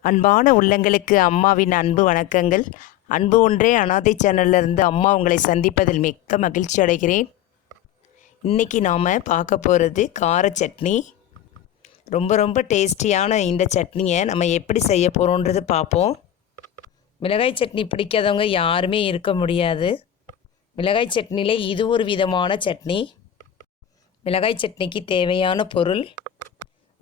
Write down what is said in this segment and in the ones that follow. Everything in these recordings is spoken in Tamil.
அன்பான உள்ளங்களுக்கு அம்மாவின் அன்பு வணக்கங்கள். அன்பு ஒன்றே அனாதை சேனல்ல இருந்து அம்மா உங்களை சந்திப்பதில் மிக்க மகிழ்ச்சி அடைகிறேன். இன்றைக்கி நாம் பார்க்க போகிறது கார சட்னி. ரொம்ப ரொம்ப டேஸ்டியான இந்த சட்னியை நம்ம எப்படி செய்ய போகிறோன்றது பார்ப்போம். மிளகாய் சட்னி பிடிக்காதவங்க யாருமே இருக்க முடியாது. மிளகாய் சட்னியிலே இது ஒரு விதமான சட்னி. மிளகாய் சட்னிக்கு தேவையான பொருள்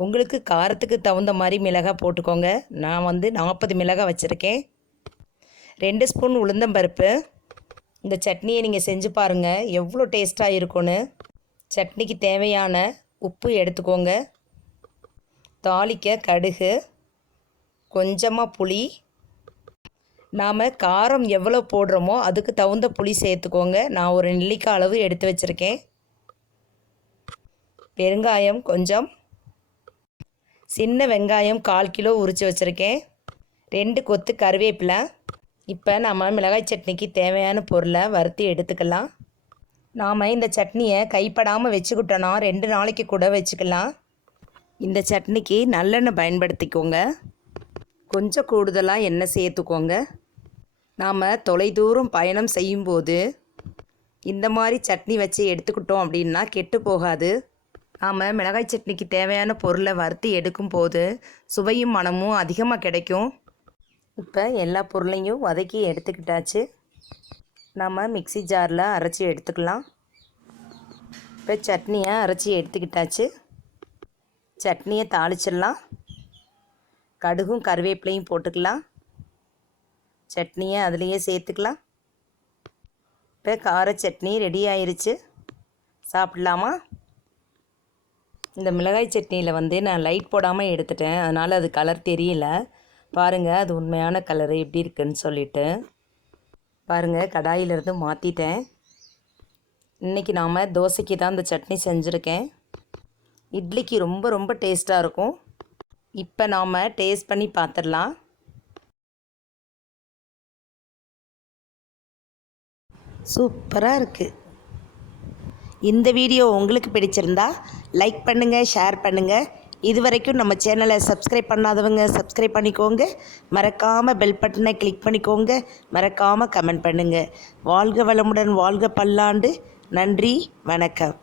உங்களுக்கு காரத்துக்கு தகுந்த மாதிரி மிளகாய் போட்டுக்கோங்க. நான் வந்து நாற்பது மிளகாய் வச்சுருக்கேன். ரெண்டு ஸ்பூன் உளுந்தம்பருப்பு இந்த சட்னியை நீங்கள் செஞ்சு பாருங்கள் எவ்வளோ டேஸ்ட்டாக இருக்கும்னு. சட்னிக்கு தேவையான உப்பு எடுத்துக்கோங்க. தாளிக்க கடுகு கொஞ்சமாக புளி. நாம் காரம் எவ்வளோ போடுறோமோ அதுக்கு தகுந்த புளி சேர்த்துக்கோங்க. நான் ஒரு நெல்லிக்காய் அளவு எடுத்து வச்சுருக்கேன். பெருங்காயம் கொஞ்சம் சின்ன வெங்காயம் கால் கிலோ உரித்து வச்சுருக்கேன். ரெண்டு கொத்து கருவேப்பிலை. இப்போ நம்ம மிளகாய் சட்னிக்கு தேவையான பொருளை வறுத்து எடுத்துக்கலாம். நாம் இந்த சட்னியை கைப்படாமல் வச்சுக்கிட்டோன்னா ரெண்டு நாளைக்கு கூட வச்சுக்கலாம். இந்த சட்னிக்கு நல்லெண்ணெய் பயன்படுத்திக்கோங்க. கொஞ்சம் கூடுதலாக எண்ணெய் சேர்த்துக்கோங்க. நாம் தொலைதூரம் பயணம் செய்யும்போது இந்த மாதிரி சட்னி வச்சு எடுத்துக்கிட்டோம் அப்படின்னா கெட்டு போகாது. நாம் மிளகாய் சட்னிக்கு தேவையான பொருளை வறுத்து எடுக்கும் போது சுவையும் மனமும் அதிகமாக கிடைக்கும். இப்போ எல்லா பொருளையும் வதக்கி எடுத்துக்கிட்டாச்சு. நம்ம மிக்ஸி ஜாரில் அரைச்சி எடுத்துக்கலாம். இப்போ சட்னியை அரைச்சி எடுத்துக்கிட்டாச்சு. சட்னியை தாளிச்சிடலாம். கடுகும் கருவேப்பிலையும் போட்டுக்கலாம். சட்னியை அதுலேயே சேர்த்துக்கலாம். இப்போ கார சட்னி ரெடி ஆயிருச்சு. சாப்பிட்லாமா? இந்த மிளகாய் சட்னியில் வந்து நான் லைட் போடாமல் எடுத்துட்டேன். அதனால் அது கலர் தெரியல. பாருங்கள் அது உண்மையான கலர் எப்படி இருக்குன்னு சொல்லிட்டு. பாருங்கள் கடாயிலிருந்து மாற்றிட்டேன் இன்றைக்கி நாம் தோசைக்கு தான் இந்த சட்னி செஞ்சுருக்கேன். இட்லிக்கு ரொம்ப ரொம்ப டேஸ்ட்டாக இருக்கும். இப்போ நாம் டேஸ்ட் பண்ணி பார்த்துடலாம் சூப்பராக இருக்குது இந்த வீடியோ உங்களுக்கு பிடிச்சிருந்தா லைக் பண்ணுங்கள் ஷேர் பண்ணுங்கள் இது வரைக்கும் நம்ம சேனலை சப்ஸ்கிரைப் பண்ணாதவங்க சப்ஸ்கிரைப் பண்ணிக்கோங்க. மறக்காமல் பெல் பட்டனை கிளிக் பண்ணிக்கோங்க. மறக்காமல் கமெண்ட் பண்ணுங்கள் வாழ்க வளமுடன் வாழ்க பல்லாண்டு. நன்றி வணக்கம்.